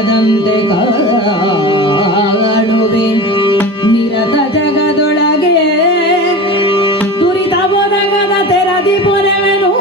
ಕಾಣದಂತೆ ಕಾಡುವೆ ನಿರತ ಜಗದೊಳಗೆ ದುರಿತ ಬೋಧಗದ ತೆರದಿ ಪೊರೆವೆನು.